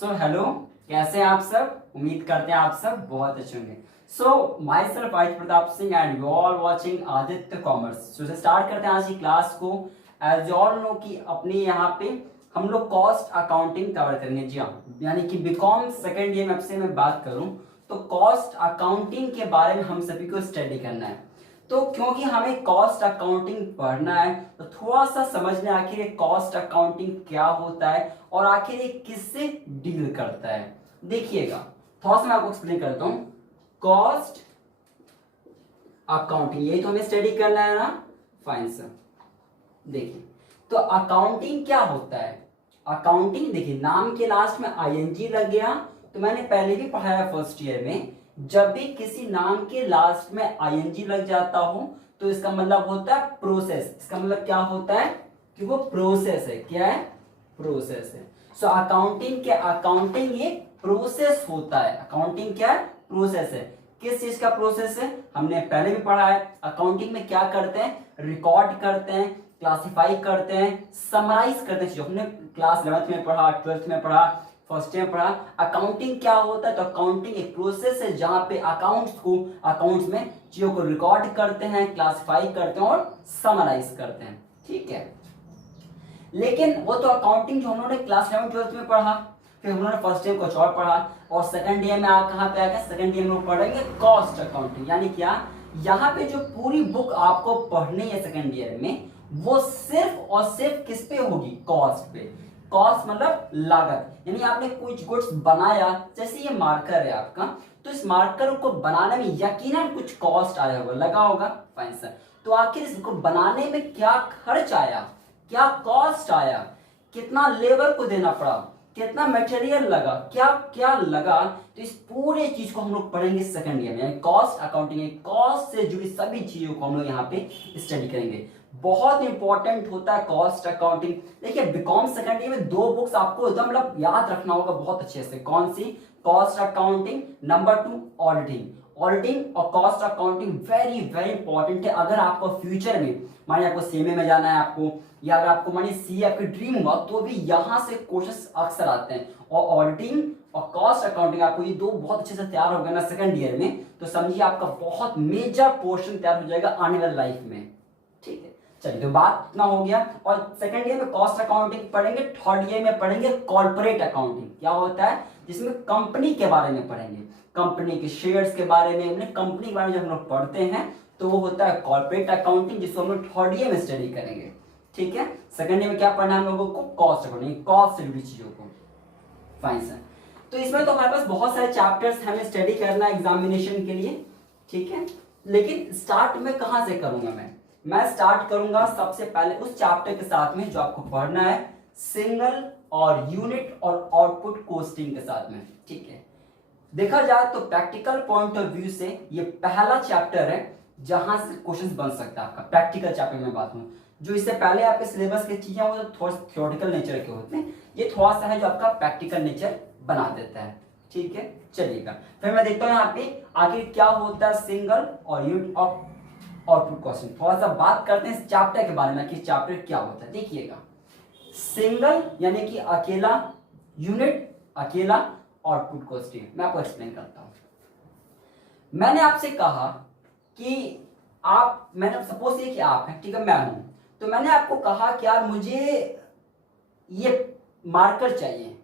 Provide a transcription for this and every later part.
So hello, कैसे हैं आप सब। उम्मीद करते हैं आप सब बहुत अच्छे होंगे। So myself Aditya Pratap Singh and you all watching Aditya commerce. So start करते हैं आज की क्लास को। एज ऑल नो कि अपने यहाँ पे हम लोग कॉस्ट अकाउंटिंग कवर करेंगे। जी हाँ, यानी कि बीकॉम सेकेंड ईयर में आपसे मैं बात करूँ तो कॉस्ट अकाउंटिंग के बारे में हम सभी को स्टडी करना है। तो क्योंकि हमें कॉस्ट अकाउंटिंग पढ़ना है तो थोड़ा सा समझने आखिर ये कॉस्ट अकाउंटिंग क्या होता है और आखिर ये किससे डील करता है। देखिएगा, थोड़ा सा मैं आपको एक्सप्लेन करता हूं। कॉस्ट अकाउंटिंग यही तो हमें स्टडी करना है ना। फाइन सर, देखिए तो अकाउंटिंग क्या होता है। अकाउंटिंग देखिए नाम के लास्ट में आईएनजी लग गया तो मैंने पहले भी पढ़ाया फर्स्ट ईयर में, जब भी किसी नाम के लास्ट में आईएनजी लग जाता हो तो इसका मतलब होता है प्रोसेस। इसका मतलब क्या होता है कि वो प्रोसेस है। क्या है? प्रोसेस है। सो अकाउंटिंग एक प्रोसेस होता है। अकाउंटिंग क्या है? प्रोसेस है। किस चीज का प्रोसेस है हमने पहले भी पढ़ा है। अकाउंटिंग में क्या करते हैं? रिकॉर्ड करते हैं, क्लासिफाई करते हैं, समराइज करते हैं। हमने क्लास 11th में पढ़ा, 12th में पढ़ा, फर्स्ट टाइम पढ़ा। अकाउंटिंग क्या होता है? तो अकाउंटिंग एक प्रोसेस है जहां पे अकाउंट्स में चीजों को रिकॉर्ड करते हैं, क्लासिफाई करते हैं और समराइज करते हैं। ठीक है, लेकिन वो तो अकाउंटिंग जो हम लोगों ने क्लास 11 12th में पढ़ा, फिर हम लोगों ने फर्स्ट ईयर कुछ और पढ़ा और सेकंड ईयर में कहाँ पे आ गया? सेकंड ईयर में लोग पढ़ेंगे कॉस्ट अकाउंटिंग। यानी क्या, यहाँ पे जो पूरी बुक आपको पढ़नी है सेकंड ईयर में वो सिर्फ और सिर्फ किस पे होगी? कॉस्ट पे। कॉस्ट मतलब लागत। यानी आपने कुछ गुड्स बनाया, जैसे ये मार्कर है आपका, तो इस मार्कर को बनाने में यकीनन कुछ कॉस्ट आया होगा, लगा होगा। फाइन सर, तो आखिर इसको बनाने में क्या खर्च आया, क्या कॉस्ट आया, कितना लेबर को देना पड़ा, कितना मटेरियल लगा, क्या क्या लगा, तो इस पूरे चीज को हम लोग पढ़ेंगे सेकंड ईयर में। कॉस्ट अकाउंटिंग, कॉस्ट से जुड़ी सभी चीजों को हम लोग यहाँ पे स्टडी करेंगे। बहुत इंपॉर्टेंट होता है कॉस्ट अकाउंटिंग। देखिए बीकॉम सेकंड ईयर में दो बुक्स आपको एकदम मतलब याद रखना होगा बहुत अच्छे से। कौन सी? Cost accounting, number 2 auditing. Auditing और cost accounting very very important है। अगर आपको फ्यूचर में मानिए आपको सीएमए में जाना है आपको, या अगर आपको मानिए सी आपकी ड्रीम हुआ तो भी यहाँ से क्वेश्चंस अक्सर आते हैं। और ऑडिटिंग और कॉस्ट अकाउंटिंग आपको ये दो बहुत अच्छे से तैयार हो गए ना सेकंड ईयर में, तो समझिए आपका बहुत मेजर पोर्शन तैयार हो जाएगा आने वाली लाइफ में। ठीक है, चलिए तो बात इतना हो गया। और सेकंड ईयर में कॉस्ट अकाउंटिंग पढ़ेंगे, थर्ड ईयर में पढ़ेंगे कॉर्पोरेट अकाउंटिंग। क्या होता है? जिसमें कंपनी के बारे में पढ़ेंगे, कंपनी के शेयर्स के बारे में, कंपनी के बारे में जब हम लोग पढ़ते हैं तो वो होता है कॉर्पोरेट अकाउंटिंग, जिसको हम लोग थर्ड ईयर में स्टडी करेंगे। ठीक है, सेकंड ईयर में क्या पढ़ना है हम लोगों को? कॉस्ट अकाउंटिंग, कॉस्ट से जुड़ी चीजों को। फाइन सर, तो इसमें तो हमारे पास बहुत सारे चैप्टर्स हमें स्टडी करना है एग्जामिनेशन के लिए। ठीक है, लेकिन स्टार्ट में कहां से करूंगा मैं स्टार्ट करूंगा सबसे पहले उस चैप्टर के साथ में जो आपको पढ़ना है, सिंगल और यूनिट और आउटपुट कॉस्टिंग के साथ में। ठीक है, देखा जाए तो प्रैक्टिकल पॉइंट ऑफ व्यू से ये पहला चैप्टर है जहां से क्वेश्चंस बन सकता है आपका। प्रैक्टिकल चैप्टर में बात हूं, जो इससे पहले आपके सिलेबस की चीजें वो थोड़ा थ्योरेटिकल नेचर के होते हैं, ये थोड़ा सा है जो आपका प्रैक्टिकल नेचर बना देता है। ठीक है, चलिएगा फिर मैं देखता हूँ यहाँ पे आखिर क्या होता है सिंगल और यूनिट और आउटपुट कॉस्टिंग। थोड़ा सा बात करते हैं इस चैप्टर के बारे में कि चैप्टर क्या होता है। देखिएगा, सिंगल यानी कि अकेला, यूनिट अकेला, आउटपुट कॉस्टिंग मैं आपको एक्सप्लेन करता हूं। मैंने आपसे कहा कि मैंने सपोज ये कि आप हैं, ठीक है, मैं हूं, तो मैंने आपको कहा कि यार मुझे ये मार्कर चाहिए।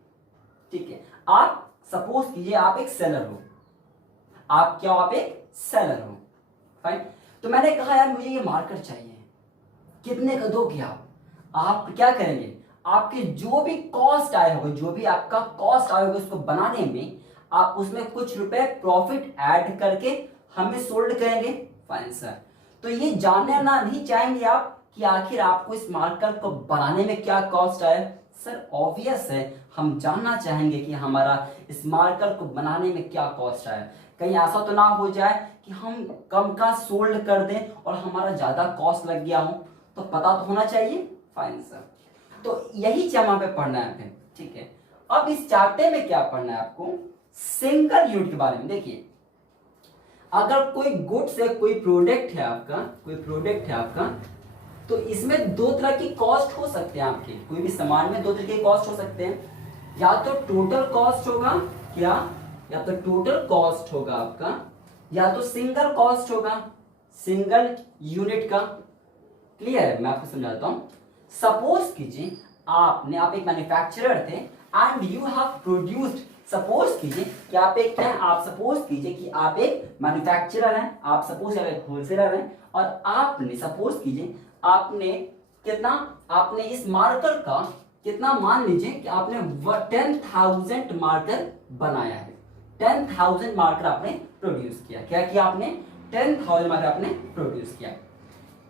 ठीक है, आप सपोज कीजिए आप एक सेलर हो। आप क्या हो? आप एक सेलर हो। फाइन, तो मैंने कहा यार मुझे ये मार्कर चाहिए, कितने का दोगे आप क्या करेंगे? आपके जो भी कॉस्ट आए होगा, जो भी आपका कॉस्ट आए होगा उसको बनाने में, आप उसमें कुछ रुपए प्रॉफिट ऐड करके हमें सोल्ड करेंगे। फाइन सर, तो ये जानना नहीं चाहेंगे आप कि आखिर आपको इस मार्कर को बनाने में क्या कॉस्ट आया? सर ऑब्वियस है, हम जानना चाहेंगे कि हमारा इस मार्कर को बनाने में क्या कॉस्ट आया। कहीं ऐसा तो ना हो जाए कि हम कम का सोल्ड कर दें और हमारा ज्यादा कॉस्ट लग गया हो, तो पता तो होना चाहिए। फाइन सर, तो यही चीज वहां पे पढ़ना है फिर। ठीक है, अब इस चैप्टर में क्या पढ़ना है आपको? सिंगल यूनिट के बारे में। देखिए, अगर कोई गुड्स है, कोई प्रोडक्ट है आपका, तो इसमें दो तरह की कॉस्ट हो सकते हैं आपके। कोई भी सामान में दो तरह के कॉस्ट हो सकते हैं। या तो टोटल कॉस्ट होगा क्या, या तो टोटल कॉस्ट होगा आपका, या तो सिंगल कॉस्ट होगा, सिंगल यूनिट का। क्लियर है, मैं आपको समझाता हूं। सपोज कीजिए आप एक मैन्युफैक्चरर थे and you have produced, suppose कीजिए कि आप एक क्या है, आप सपोज कीजिए कि आप एक मैन्युफैक्चरर हैं, आप सपोज आप एक होलसेलर हैं, और आपने सपोज कीजिए आपने कितना, आपने इस मार्कर का कितना, मान लीजिए कि आपने 10,000 मार्कर बनाया है, 10,000 मार्कर आपने प्रोड्यूस किया। क्या किया आपने, 10,000 मार्कर आपने प्रोड्यूस किया।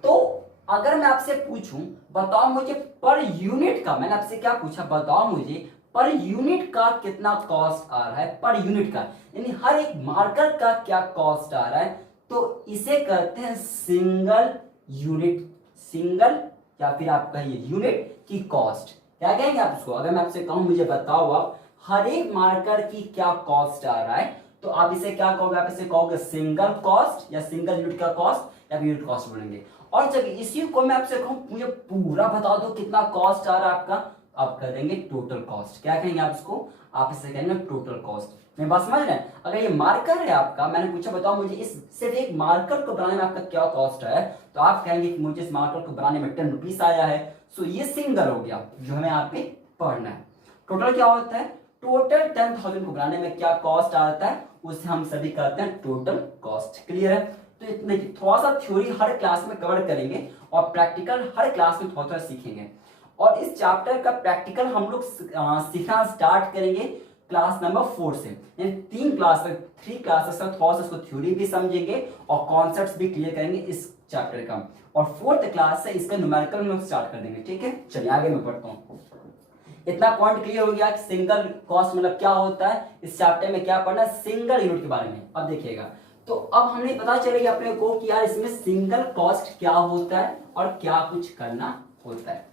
तो अगर मैं आपसे पूछूं बताओ मुझे पर यूनिट का, मैंने आपसे क्या पूछा, बताओ मुझे पर यूनिट का कितना कॉस्ट आ रहा है, पर यूनिट का, यानी हर एक मार्कर का क्या कॉस्ट आ रहा है, तो इसे कहते हैं सिंगल यूनिट, सिंगल या फिर आप कहिए यूनिट की कॉस्ट। क्या कहेंगे आप उसको, अगर मैं आपसे कहूं मुझे बताओ आप हर एक मार्कर की क्या कॉस्ट आ रहा है, तो आप इसे क्या कहोगे, आप इसे कहोगे सिंगल कॉस्ट या सिंगल यूनिट का कॉस्ट या यूनिट कॉस्ट बोलेंगे। और जब इसी को मैं आपसे कहूं मुझे पूरा बता दो कितना कॉस्ट आ रहा है आपका, आप कह देंगे टोटल कॉस्ट। क्या कहेंगे आप इसको, आप इसे कहेंगे टोटल कॉस्ट। मैं बात समझ रहे हैं, अगर ये मार्कर है आपका, मैंने पूछा बताओ मुझे इस सिर्फ एक मार्कर को बनाने में आपका क्या कॉस्ट है, तो आप कहेंगे कि मुझे इस मार्कर को बनाने में 10 रुपीस आया है। सो ये सिंगल हो गया जो हमें यहाँ पे पढ़ना है। टोटल क्या होता है, टोटल 10,000 को बनाने में क्या कॉस्ट आता है उसे हम सभी कहते हैं टोटल कॉस्ट। क्लियर है, तो इतने थोड़ा सा थ्योरी हर क्लास में कवर करेंगे और प्रैक्टिकल हर क्लास में थोड़ा थोड़ा सीखेंगे। और इस चैप्टर का प्रैक्टिकल हम लोग सीखना स्टार्ट करेंगे क्लास नंबर 4 से, यानी 3 क्लास तक, 3 क्लासेस तक थोड़ा सा इसको थ्योरी भी समझेंगे और कॉन्सेप्ट्स भी क्लियर करेंगे इस चैप्टर का, और 4th क्लास से इसका न्यूमेरिकल हम लोग स्टार्ट कर देंगे। ठीक है, चलिए आगे मैं पढ़ता हूँ। इतना पॉइंट क्लियर हो गया कि सिंगल कॉस्ट मतलब क्या होता है, इस चैप्टर में क्या पढ़ना है, सिंगल यूनिट के बारे में। अब देखिएगा, तो अब हमने पता चलेगा अपने को कि यार इसमें सिंगल कॉस्ट क्या होता है और क्या कुछ करना होता है।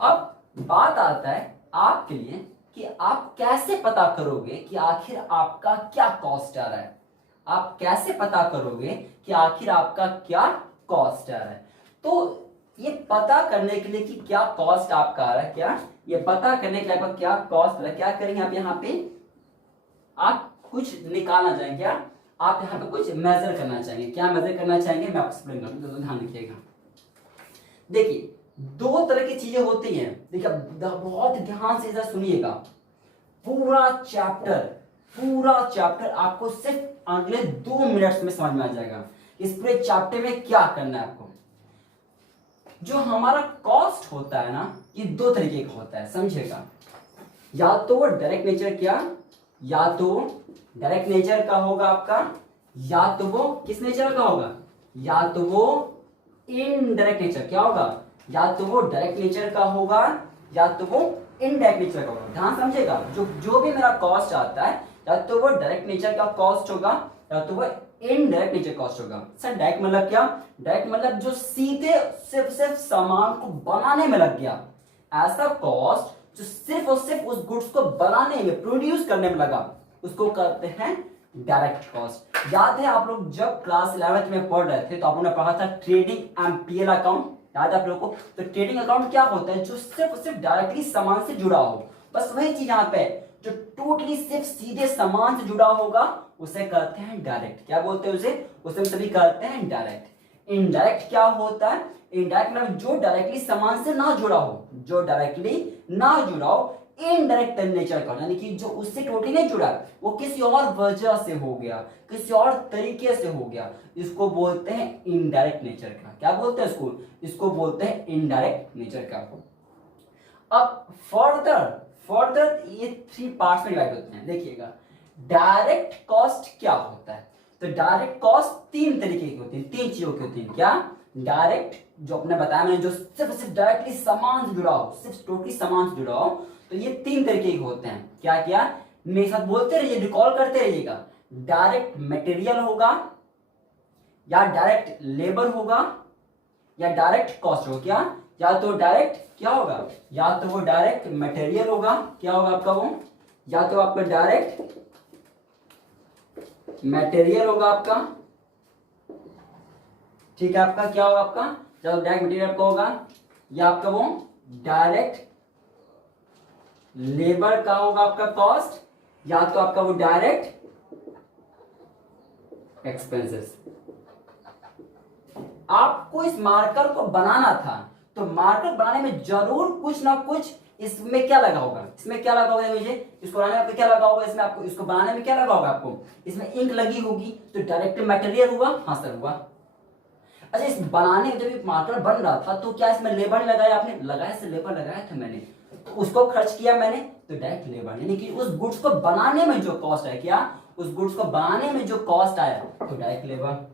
अब बात आता है आपके लिए कि आप कैसे पता करोगे कि आखिर आपका क्या कॉस्ट आ रहा है, आप कैसे पता करोगे कि आखिर आपका क्या कॉस्ट आ रहा है। तो ये पता करने के लिए कि क्या कॉस्ट आपका आ रहा है, क्या ये पता करने के लिए आपका क्या कॉस्ट आ रहा है, क्या करेंगे आप यहाँ पे, आप कुछ निकालना चाहेंगे, क्या आप यहाँ पे कुछ मेजर करना चाहेंगे, क्या मेजर करना चाहेंगे मैं आपको एक्सप्लेन करूंगा, तो ध्यान रखिएगा। देखिए 2 तरह की चीजें होती हैं, देखिए बहुत ध्यान से इधर सुनिएगा। पूरा चैप्टर आपको सिर्फ अगले 2 मिनट्स में समझ में आ जाएगा। इस पूरे चैप्टर में क्या करना है आपको। जो हमारा कॉस्ट होता है ना, ये 2 तरीके का होता है, समझिएगा। या तो वो डायरेक्ट नेचर क्या, या तो डायरेक्ट नेचर का होगा आपका, या तो वो किस नेचर का होगा, या तो वो इनडायरेक्ट नेचर क्या होगा, या तो वो डायरेक्ट नेचर का होगा या तो वो इनडायरेक्ट नेचर का होगा। ध्यान समझेगा, जो भी मेरा कॉस्ट आता है या तो वो डायरेक्ट नेचर का कॉस्ट होगा या तो वो इनडायरेक्ट नेचर कॉस्ट होगा। सर डायरेक्ट मतलब क्या, डायरेक्ट मतलब जो सीधे सिर्फ सामान को बनाने में लग गया, ऐसा कॉस्ट जो सिर्फ और सिर्फ उस गुड्स को बनाने में, प्रोड्यूस करने में लगा, उसको कहते हैं डायरेक्ट कॉस्ट। याद है आप लोग जब क्लास 11th में पढ़ रहे थे तो आप लोगों ने पढ़ा था ट्रेडिंग एमपीएल अकाउंट, याद है आप लोगों को। तो ट्रेडिंग अकाउंट क्या होता है, जो सिर्फ डायरेक्टली सामान से जुड़ा हो, बस वही चीज यहाँ पे, जो टोटली सिर्फ सीधे सामान से जुड़ा होगा उसे कहते हैं डायरेक्ट। क्या बोलते हैं उसे हम सभी कहते हैं डायरेक्ट। इनडायरेक्ट क्या होता है, इनडायरेक्ट मतलब जो डायरेक्टली सामान से ना जुड़ा हो, जो डायरेक्टली ना जुड़ा हो, इनडायरेक्ट नेचर का, यानी कि जो उससे टोटली नहीं जुड़ा, वो किसी और वजह से हो गया, किसी और तरीके से हो गया, इसको बोलते हैं इनडायरेक्ट नेचर का। क्या बोलते हैं इसको बोलते हैं इनडायरेक्ट नेचर का। अब फर्दर ये 3 पार्ट्स में डिवाइड होते हैं। देखिएगा डायरेक्ट कॉस्ट क्या होता है, तो डायरेक्ट कॉस्ट 3 तरीके की होती है, 3 चीजों की होती है। क्या, डायरेक्ट जो आपने बताया मैंने, जो सिर्फ डायरेक्टली सामान से जुड़ा हो, सिर्फ टोटली सामान से जुड़ा हो, तो ये 3 तरीके के होते हैं। क्या मेरे साथ बोलते रहिए, रिकॉल करते रहिएगा। डायरेक्ट मटेरियल होगा, या डायरेक्ट लेबर होगा, या डायरेक्ट कॉस्ट होगा। क्या, या तो डायरेक्ट क्या होगा, या तो वो डायरेक्ट मटेरियल होगा, क्या होगा आपका वो, या तो आपका डायरेक्ट मटेरियल होगा आपका, ठीक है, आपका क्या होगा, आपका जब डायरेक्ट मटेरियल आपका होगा, या आपका वो डायरेक्ट लेबर का होगा आपका कॉस्ट, या तो आपका वो डायरेक्ट एक्सपेंसेस। आपको इस मार्कर को बनाना था, तो मार्कर बनाने में जरूर कुछ ना कुछ इसमें क्या लगा होगा, इसमें क्या लगा होगा, मुझे इसको बनाने में क्या लगा होगा, इसमें आपको इसको बनाने में क्या लगा होगा, आपको इसमें इंक लगी होगी, तो डायरेक्ट मटेरियल हुआ। हाँ सर हुआ। अच्छा, इस बनाने में जब मार्कर बन रहा था तो क्या इसमें लेबर लगाया आपने? लगाया सर, लेबर लगाया था मैंने, तो उसको खर्च किया मैंने, तो डायरेक्ट लेबर, यानी कि उस गुड्स को बनाने में जो कॉस्ट है, क्या उस गुड्स को बनाने में जो कॉस्ट आया, तो डायरेक्ट लेबर।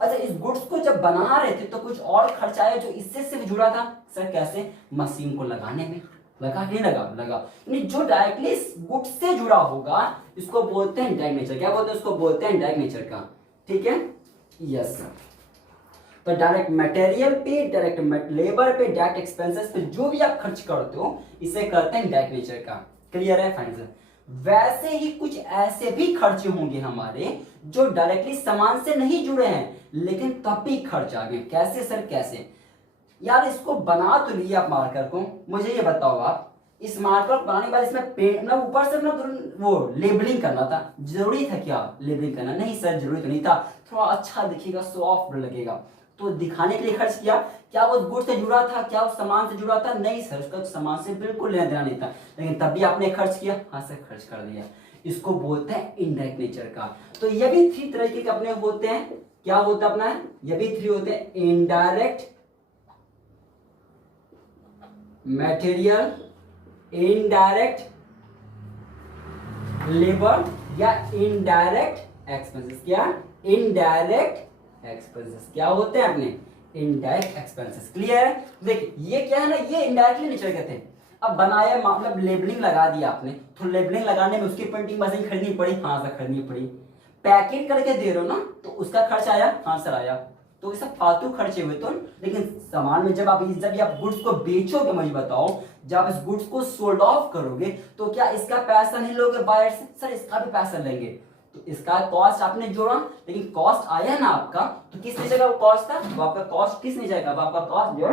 अच्छा, इस गुड्स को जब बना रहे थे तो कुछ और खर्च आया जो इससे सिर्फ जुड़ा था। सर कैसे? मशीन को लगाने में लगा, नहीं लगा? लगा। यानी जो डायरेक्टली इस गुड्स से जुड़ा होगा इसको बोलते हैं डायरेक्ट नेचर। क्या बोलते हैं? उसको बोलते हैं डायरेक्ट नेचर का। ठीक है, यस। तो डायरेक्ट मटेरियल पे, डायरेक्ट लेबर पे, डायरेक्ट एक्सपेंसेस पे जो भी आप खर्च करते हो इसे कहते हैं डायरेक्ट नेचर का। क्लियर है? Fine sir. वैसे ही कुछ ऐसे भी खर्चे होंगे हमारे जो डायरेक्टली सामान से नहीं जुड़े हैं लेकिन तब भी खर्च आ गए। कैसे सर? कैसे यार, इसको बना तो लिया आप मार्कर को, मुझे ये बताओ आप, इस मार्कर को बनाने के बाद इसमें पेंट ना ऊपर से ना वो लेबलिंग करना था, जरूरी था क्या लेबलिंग करना? नहीं सर, जरूरी तो नहीं था, थोड़ा अच्छा दिखेगा, सॉफ्ट लगेगा, तो दिखाने के लिए खर्च किया। क्या वो गुड से जुड़ा था? क्या वो सामान से जुड़ा था? नहीं सर, उसका सामान से बिल्कुल लेना देना नहीं था, लेकिन तब भी आपने खर्च किया। हाँ सर, खर्च कर दिया। इसको बोलते हैं इनडायरेक्ट नेचर का। तो ये भी 3 तरीके के अपने होते हैं। क्या होता है अपना? ये भी 3 होते हैं, इनडायरेक्ट मटेरियल, इनडायरेक्ट लेबर, या इनडायरेक्ट एक्सपेंसेस। क्या? इनडायरेक्ट एक्सपेंसेस क्या होते हैं अपने? Indirect expenses. क्लियर है? देखिए ये क्या है ना, ये इनडायरेक्टली नेचर कहते हैं। अब बनाया, मतलब लेबलिंग लगा दिया आपने, तो लेबलिंग लगाने में उसकी प्रिंटिंग मशीन खरीदनी पड़ी। हाँ सर, खरीदनी पड़ी। पैकेट करके दे रहे हो ना, तो उसका खर्च आया। हाँ सर, आया। तो ये सब फालतू खर्चे हुए। तो लेकिन सामान में जब आप गुड्स को बेचोगे, मुझे बताओ, जब आप इस गुड्स को सोल्ड ऑफ करोगे तो क्या इसका पैसा नहीं लोगे बायर से? सर इसका भी पैसा लेंगे। तो इसका कॉस्ट आपने जोड़ा, लेकिन कॉस्ट आया ना आपका, तो किस नेचर का वो कॉस्ट था? वो आपका कॉस्ट किस नेचर का? आपका कॉस्ट जो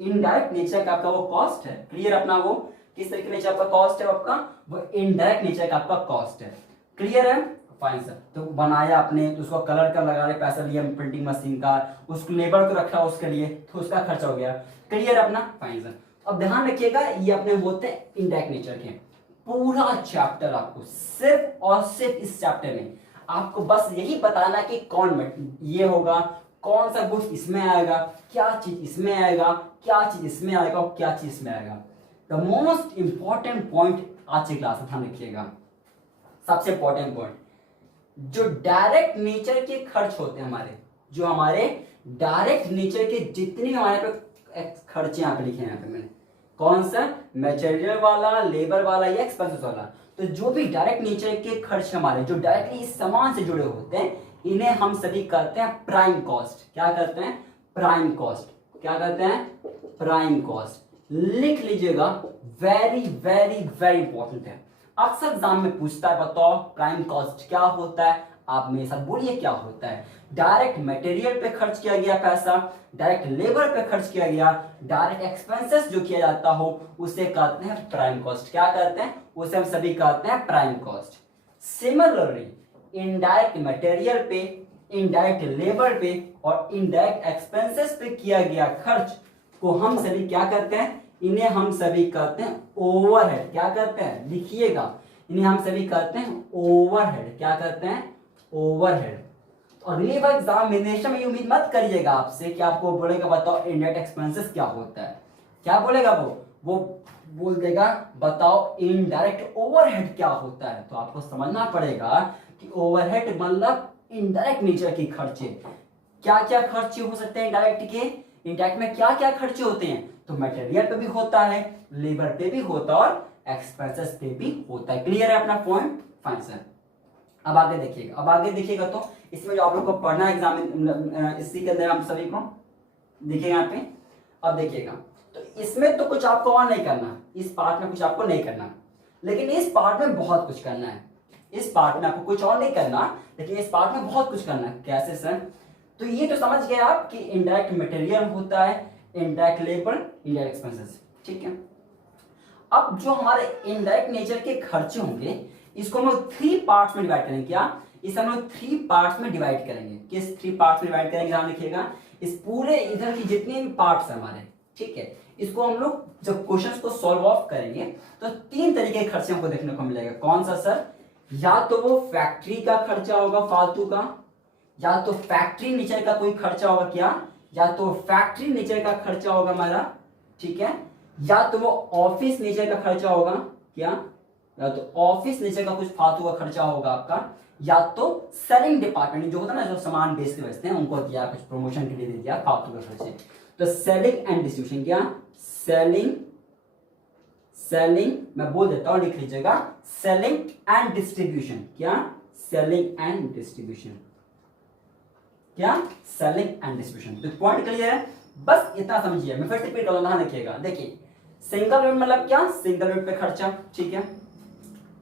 इनडायरेक्ट नेचर का आपका वो कॉस्ट है। क्लियर? अपना वो किस तरीके नेचर आपका कॉस्ट है? आपका वो इनडायरेक्ट नेचर का आपका कॉस्ट है। क्लियर है? Fine sir. तो बनाया आपने, तो उसको कलर का लगा रहे, पैसा लिया प्रिंटिंग मशीन का, उसको लेबर को रखा उसके लिए, तो उसका खर्चा हो गया। क्लियर अपना? Fine sir. अब ध्यान रखिएगा, ये अपने होते हैं इनडायरेक्ट नेचर के। पूरा चैप्टर आपको सिर्फ और सिर्फ इस चैप्टर में आपको बस यही बताना कि कौन ये होगा, कौन सा गुड्स इसमें आएगा, क्या चीज इसमें आएगा, क्या चीज इसमें आएगा और क्या चीज इसमें आएगा। द मोस्ट इंपॉर्टेंट पॉइंट आज की क्लास में ध्यान रखिएगा। सबसे इंपॉर्टेंट पॉइंट, जो डायरेक्ट नेचर के खर्च होते हैं हमारे, जो हमारे डायरेक्ट नेचर के जितने हमारे पे खर्चे यहाँ पे लिखे हैं, यहाँ पे मैंने कौन सा, मटेरियल वाला, लेबर वाला या एक्सपेंसेस वाला, तो जो भी डायरेक्ट नेचर के खर्च हमारे जो डायरेक्टली इस सामान से जुड़े होते हैं, इन्हें हम सभी कहते हैं प्राइम कॉस्ट। क्या कहते हैं? Prime cost. क्या कहते हैं? Prime cost. लिख लीजिएगा, वेरी वेरी वेरी इंपॉर्टेंट है। अक्सर एग्जाम में पूछता है, बताओ प्राइम कॉस्ट क्या होता है? आप मेरे साथ बोलिए क्या होता है। डायरेक्ट मटेरियल पे खर्च किया गया पैसा, डायरेक्ट लेबर पे खर्च किया गया, डायरेक्ट एक्सपेंसेस जो किया जाता हो, उसे कहते हैं प्राइम कॉस्ट। क्या कहते हैं? उसे हम सभी कहते हैं prime cost. Similarly indirect material पे, इनडायरेक्ट लेबर पे और इनडायरेक्ट एक्सपेंसेस पे किया गया खर्च को हम सभी क्या कहते हैं? इन्हें हम सभी कहते हैं ओवरहेड। क्या कहते हैं? लिखिएगा, इन्हें हम सभी कहते हैं ओवरहेड। क्या कहते हैं? ओवरहेड। और अगली बार एग्जाम में ये उम्मीद मत करिएगा आपसे कि आपको बोलेगा बताओ इनडायरेक्ट एक्सपेंसेस क्या होता है। क्या बोलेगा वो बोल देगा बताओ इनडायरेक्ट ओवरहेड क्या होता है। तो आपको समझना पड़ेगा कि ओवरहेड मतलब इनडायरेक्ट नेचर की खर्चे। क्या क्या खर्चे हो सकते हैं इनडायरेक्ट के? इनडायरेक्ट में क्या क्या खर्चे होते हैं? तो मटेरियल पे भी होता है, लेबर पे भी होता है और एक्सपेंसेस पे भी होता है। क्लियर है अपना पॉइंट? Fine sir. अब आगे देखिएगा, तो इसमें जो आप लोग को पढ़ना है एग्जाम, इसी के अंदर हम सभी को देखिएगा यहाँ पे। अब देखिएगा, तो इसमें तो कुछ आपको और नहीं करना, इस पार्ट में कुछ आपको नहीं करना, लेकिन इस पार्ट में बहुत कुछ करना है। इस पार्ट में आपको कुछ और नहीं करना, लेकिन इस पार्ट में बहुत कुछ करना है। कैसे सर? तो ये तो समझ गए आप कि इनडायरेक्ट मटेरियल होता है, इनडायरेक्ट लेबर, इनडायरेक्ट एक्सपेंसेस। ठीक है। अब जो हमारे इनडायरेक्ट नेचर के खर्चे होंगे इसको हम लोग 3 पार्ट्स में डिवाइड करेंगे। क्या? इसे हम लोग 3 पार्ट्स में डिवाइड करेंगे। किस 3 पार्ट्स में डिवाइड करेंगे? ध्यान रखिएगा, इस पूरे इधर की जितने भी पार्ट्स हैं हमारे, ठीक है, इसको हम लोग जब क्वेश्चंस को सॉल्व ऑफ करेंगे तो 3 तरीके के खर्चे हमको देखने को मिलेगा। कौन सा सर? या तो वो फैक्ट्री का खर्चा होगा फालतू का, या तो फैक्ट्री नेचर का कोई खर्चा होगा। क्या? या तो फैक्ट्री नेचर का खर्चा होगा हमारा, ठीक है, या तो वो ऑफिस नेचर का खर्चा होगा। क्या? या तो ऑफिस नेचर का कुछ फालतू का खर्चा होगा आपका, या तो सेलिंग डिपार्टमेंट जो होता है ना, जो सामान बेचते हैं उनको दिया, कुछ प्रमोशन के लिए दे दिया फालतू का खर्चे। तो सेलिंग एंड डिस्ट्रीब्यूशन। क्या? सेलिंग मैं बोल देता हूं, लिख लीजिएगा, सेलिंग एंड डिस्ट्रीब्यूशन। क्या? Selling and distribution. क्या? Selling and distribution. तो पॉइंट क्लियर है? बस इतना समझिए। मैं फिर से रिपीट करना, देखिएगा। देखिए, सिंगल यूनिट मतलब क्या? सिंगल यूनिट पे खर्चा, ठीक है।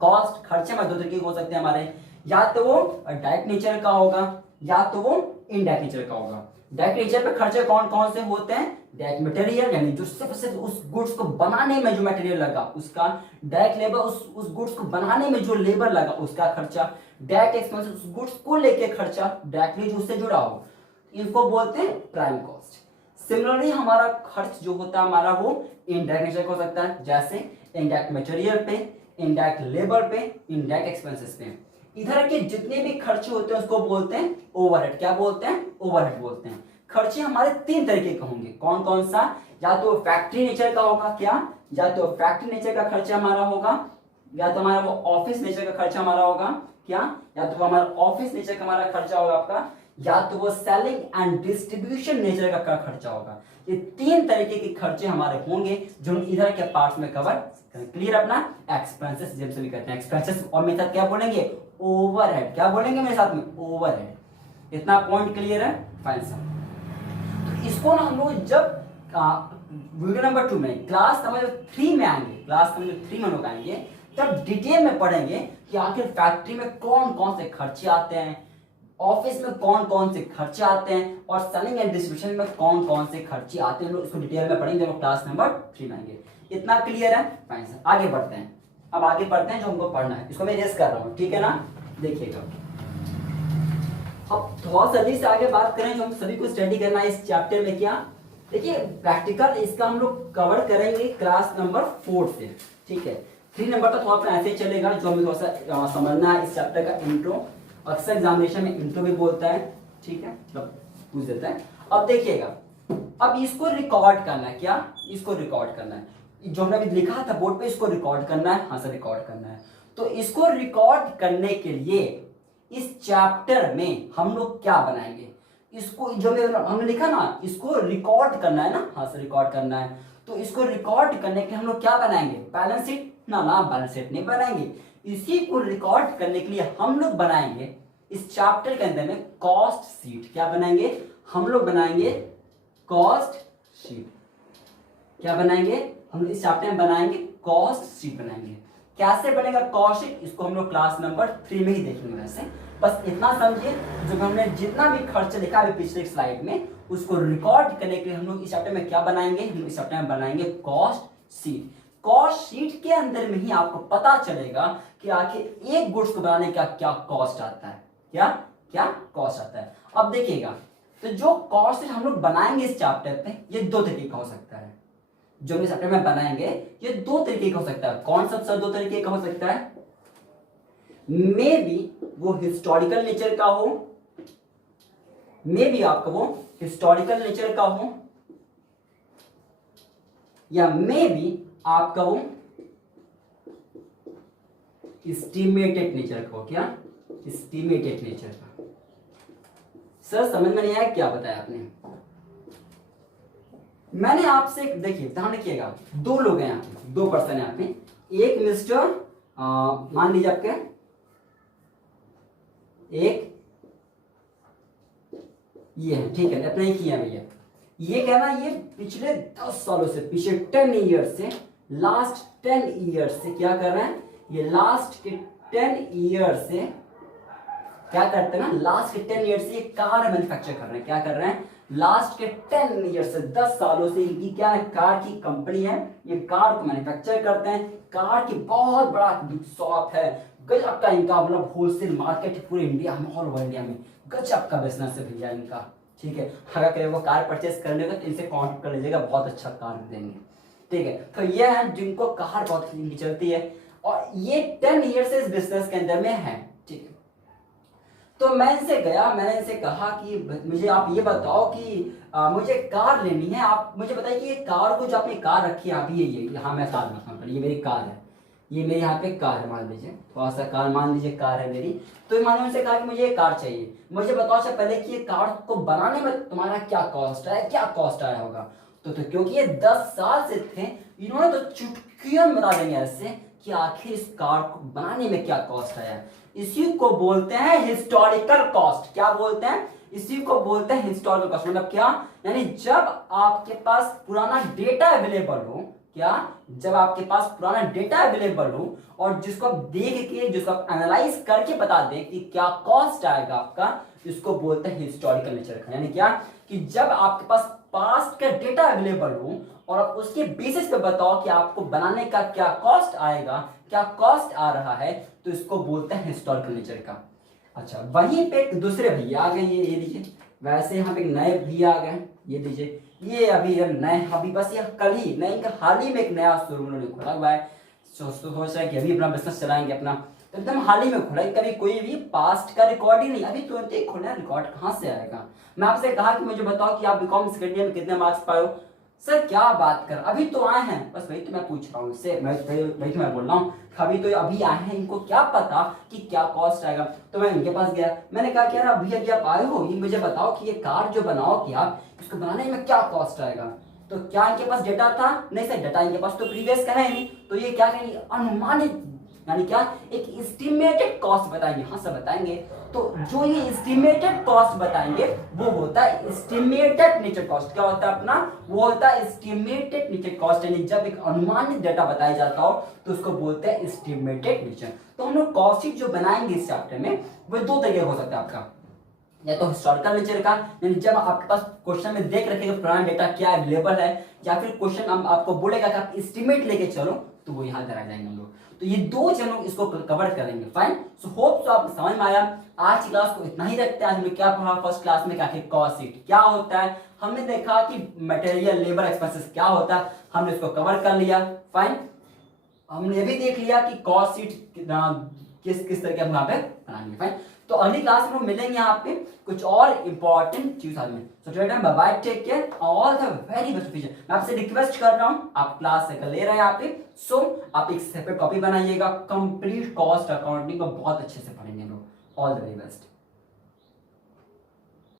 कॉस्ट, खर्चे में 2 तरीके हो सकते हैं हमारे, या तो वो डायरेक्ट नेचर का होगा या तो वो इनडायरेक्ट नेचर का होगा। डायरेक्ट नेचर पे खर्चे कौन कौन से होते हैं? डायरेक्ट मटेरियल, यानी जो सिर्फ उस गुड्स को बनाने में जो मटेरियल लगा उसका। डायरेक्ट लेबर, उस गुड्स को बनाने में जो लेबर लगा उसका खर्चा। डायरेक्ट एक्सपेंस, उस गुड्स को लेके खर्चा डायरेक्टली जो उससे जुड़ा हो, इनको बोलते हैं प्राइम कॉस्ट। सिमिलरली हमारा खर्च जो होता है हमारा वो इनडायरेक्ट नेचर का हो सकता है, जैसे इनडायरेक्ट मटेरियल पे, इनडायरेक्ट लेबर पे, इनडायरेक्ट एक्सपेंसेस पे। इधर के जितने भी खर्चे होते हैं उसको बोलते हैं ओवरहेड। क्या बोलते हैं? ओवरहेड बोलते हैं। खर्चे हमारे 3 तरीके के होंगे। कौन कौन सा? या तो फैक्ट्री नेचर का होगा। क्या? या तो फैक्ट्री नेचर का खर्चा हमारा होगा, या तो हमारा वो ऑफिस नेचर का खर्चा हमारा होगा। क्या? या तो हमारा ऑफिस नेचर का हमारा खर्चा होगा आपका, या तो वो सेलिंग एंड डिस्ट्रीब्यूशन नेचर का खर्चा होगा। ये 3 तरीके के खर्चे हमारे होंगे जो इधर के पार्ट्स में कवर करें। क्लियर? अपना एक्सपेंसेस जब से भी करते हैं एक्सपेंसेस, और मेथड क्या बोलेंगे? ओवरहेड। क्या बोलेंगे मेरे साथ में? ओवरहेड। इतना पॉइंट क्लियर है? Fine sir. तो इसको ना हम लोग जब वीडियो नंबर 2 में क्लास नंबर 3 में आएंगे, क्लास नंबर 3 में लोग आएंगे, तब डिटेल में पढ़ेंगे कि आखिर फैक्ट्री में कौन कौन से खर्चे आते हैं, ऑफिस में कौन कौन से खर्चे आते हैं, और सेलिंग एंड डिस्ट्रीब्यूशन में कौन कौन से खर्चे आते हैं। लोग इसको डिटेल में पढ़ेंगे जब क्लास नंबर 3 में आएंगे। इतना क्लियर है? Fine sir. आगे बढ़ते हैं। अब आगे बढ़ते हैं जो हमको पढ़ना है, इसको मैं रेस कर रहा हूँ, ठीक है ना? देखिएगा, अब थोड़ा जल्दी से आगे बात करें जो हम सभी को स्टडी करना है इस चैप्टर में। क्या? देखिए, प्रैक्टिकल इसका हम लोग कवर करेंगे क्लास नंबर 4 से, ठीक है। 3 नंबर तो थोड़ा सा ऐसे चलेगा, जो हमें थोड़ा सा समझना है इस चैप्टर का इंट्रो। अक्सर एग्जामिनेशन में इंट्रो भी बोलता है, ठीक है, मतलब पूछ देता है। अब देखिएगा, अब इसको रिकॉर्ड करना है। क्या? इसको रिकॉर्ड करना है, जो हमने अभी लिखा था बोर्ड पे, इसको रिकॉर्ड करना है। हाँ सर, रिकॉर्ड करना है। तो इसको रिकॉर्ड करने के लिए इस चैप्टर में हम लोग क्या बनाएंगे? इसको जो हमने लिखा ना, इसको रिकॉर्ड करना है ना। हाँ सर, रिकॉर्ड करना है। तो इसको रिकॉर्ड करने के लिए हम लोग क्या बनाएंगे? बैलेंस शीट ना, बैलेंस शीट नहीं बनाएंगे। इसी को रिकॉर्ड करने के लिए हम लोग बनाएंगे इस चैप्टर के अंदर में कॉस्ट शीट। क्या बनाएंगे? हम लोग बनाएंगे कॉस्ट शीट। क्या बनाएंगे? हम लोग इस चैप्टर में बनाएंगे कॉस्ट शीट बनाएंगे। कैसे बनेगा कॉस्ट शीट? इसको हम लोग क्लास नंबर 3 में ही देखेंगे। वैसे बस इतना समझिए, जो हमने जितना भी खर्च लिखा है पिछले स्लाइड में, उसको रिकॉर्ड करने के लिए हम लोग इस चैप्टर में क्या बनाएंगे? हम लोग इस चैप्टर में बनाएंगे कॉस्ट शीट। कॉस्ट शीट के अंदर में ही आपको पता चलेगा कि आखिर एक गुड्स को बनाने का क्या कॉस्ट आता है। क्या क्या कॉस्ट आता है? अब देखिएगा, तो जो कॉस्ट शीट हम लोग बनाएंगे इस चैप्टर पे, ये 2 तरीके का हो सकता है। जो इस चैप्टर में बनाएंगे ये 2 तरीके का हो सकता है। कौन सा 2 तरीके का हो सकता है? मे बी वो हिस्टोरिकल नेचर का हो, मे बी आपका वो हिस्टोरिकल नेचर का हो, या मे बी आपका वो एस्टिमेटेड नेचर का हो। क्या? एस्टिमेटेड नेचर का। सर समझ में नहीं आया, क्या बताया आपने? मैंने आपसे, देखिए ध्यान रखिएगा, 2 लोग हैं यहाँ पे, 2 पर्सन है यहाँ पे। एक मिस्टर मान लीजिए आपके, एक ये है, ठीक है, अपना ही किया भैया। ये कहना, ये पिछले 10 सालों से, पिछले 10 ईयर से, लास्ट 10 ईयर से क्या कर रहे हैं? ये लास्ट के 10 ईयर से क्या करते हैं ना, लास्ट के 10 ईयर से ये कार मैन्युफैक्चर कर रहे हैं। क्या कर रहे हैं? लास्ट के 10 ईयर से 10 सालों से इनकी क्या है, कार की कंपनी है, ये कार को मैन्युफैक्चर करते हैं, कार की बहुत बड़ा शॉप है, गजब का इनका मतलब होलसेल मार्केट है पूरे इंडिया में, ऑल ओवर इंडिया में गजब का बिजनेस है भैया इनका। ठीक है, अगर कहीं वो कार परचेस करने का तो इनसे कॉन्टेक्ट कर लीजिएगा, बहुत अच्छा कार देंगे। ठीक है, तो ये है जिनको कार बहुत इनकी चलती है और ये 10 ईयर से इस बिजनेस के अंदर में है। ठीक है, तो मैं इनसे गया, मैंने इनसे कहा कि मुझे आप ये बताओ कि मुझे कार लेनी है, आप मुझे बताइए कि ये कार को जो आपने कार रखी है अभी, ये हाँ मैं कार रखा हूँ, ये मेरी कार है, ये मेरे यहाँ पे कार है, मान लीजिए थोड़ा सा कार, मान लीजिए कार है मेरी, तो मैंने उनसे कहा कि मुझे ये कार चाहिए, मुझे बताओ से पहले कि ये कार को बनाने में तुम्हारा क्या कॉस्ट है, क्या कॉस्ट आया होगा। तो क्योंकि ये 10 साल से थे, इन्होंने तो चुटकियों में बता देंगे ऐसे कि आखिर इस कार को बनाने में क्या कॉस्ट आया। इसी को बोलते हैं हिस्टोरिकल कॉस्ट। क्या बोलते हैं? इसी को बोलते हैं हिस्टोरिकल कॉस्ट। मतलब क्या, यानी जब आपके पास पुराना डेटा अवेलेबल हो, क्या, जब आपके पास पुराना डेटा अवेलेबल हो और जिसको आप देख के, जिसको आप एनालाइज करके बता दें कि क्या कॉस्ट आएगा आपका, इसको बोलते हैं हिस्टोरिकल नेचर का। यानी क्या, कि जब आपके पास पास्ट का डेटा अवेलेबल हो और आप उसके बेसिस पे बताओ कि आपको बनाने का क्या कॉस्ट आएगा, क्या कॉस्ट आ रहा है, तो इसको बोलते हैं हिस्टोरिकल नेचर का। अच्छा, वहीं पे एक दूसरे भैया आ गए, ये लीजिए, वैसे यहाँ पे एक नए भैया आ गए, ये लीजिए, ये अभी नए, अभी बस ये कल ही नए, हाल ही में एक नया शोरूम उन्होंने खोला हुआ है, सोच रहा है कि अभी अपना बिजनेस चलाएंगे अपना, तो एकदम हाल ही में खोला है, कभी कोई भी पास्ट का रिकॉर्ड ही नहीं, अभी तुरंत एक खोला, रिकॉर्ड कहाँ से आएगा। मैं आपसे कहा कि मुझे बताओ कि आप बीकॉम सेकेंड ईयर में कितने मार्क्स पाए हो, सर क्या बात कर, अभी तो आए हैं, बस वही तो मैं पूछ रहा हूँ इससे, वही तो मैं बोल रहा हूँ, अभी आए हैं, इनको क्या पता कि क्या कॉस्ट आएगा। तो मैं इनके पास गया, मैंने कहा कि यार अभी आप आए हो, ये मुझे बताओ कि ये कार जो बनाओ कि आप, इसको बनाने में क्या कॉस्ट आएगा। तो क्या इनके पास डेटा था? नहीं सर, डेटा इनके पास तो प्रीवियस का है नहीं, तो ये क्या कहेंगे, अनुमानित, यानी क्या, एक एस्टिमेटेड कॉस्ट बताएंगे। हाँ सर बताएंगे। तो जो ये एस्टिमेटेड कॉस्ट बताएंगे वो होता है एस्टिमेटेड नेचर कॉस्ट। क्या होता है अपना, वो होता है एस्टिमेटेड नेचर कॉस्ट, यानी जब एक अनुमानित डेटा बताया जाता हो तो उसको बोलते हैं एस्टिमेटेड नेचर। तो हम लोग कॉस्ट शीट जो बनाएंगे इस चैप्टर में, वो दो तरीके हो सकता है आपका, या तो हिस्टोरिकल नेचर का, यानी जब आपके पास क्वेश्चन में देख रखेगा पुराना डेटा क्या अवेलेबल है, या फिर क्वेश्चन आपको बोलेगा कि आप एस्टिमेट लेके चलो, तो वो यहाँ करा जाएंगे हम लोग। तो ये दो चैनल इसको कवर करेंगे। फाइन, सो होप सो आप समझ में आया। आज की क्लास को इतना ही रखते हैं। आज हमने क्या पढ़ा फर्स्ट क्लास में, आखिर कॉस्ट शीट क्या होता है, हमने देखा कि मटेरियल लेबर एक्सपेंसेस क्या होता है, हमने इसको कवर कर लिया। फाइन, हमने ये भी देख लिया कि कॉस्ट शीट किस तरह के हम यहाँ पे बनाएंगे। फाइन, तो अगली क्लास में हम मिलेंगे यहाँ पे कुछ और इंपॉर्टेंट चीज में। So till bye, take care, all the very best future. मैं आपसे रिक्वेस्ट कर रहा हूँ, आप क्लास से ले रहे हैं यहाँ पे, सो आप एक सेपरेट कॉपी बनाइएगा, कंप्लीट कॉस्ट अकाउंटिंग को बहुत अच्छे से पढ़ेंगे लोग। All the very best.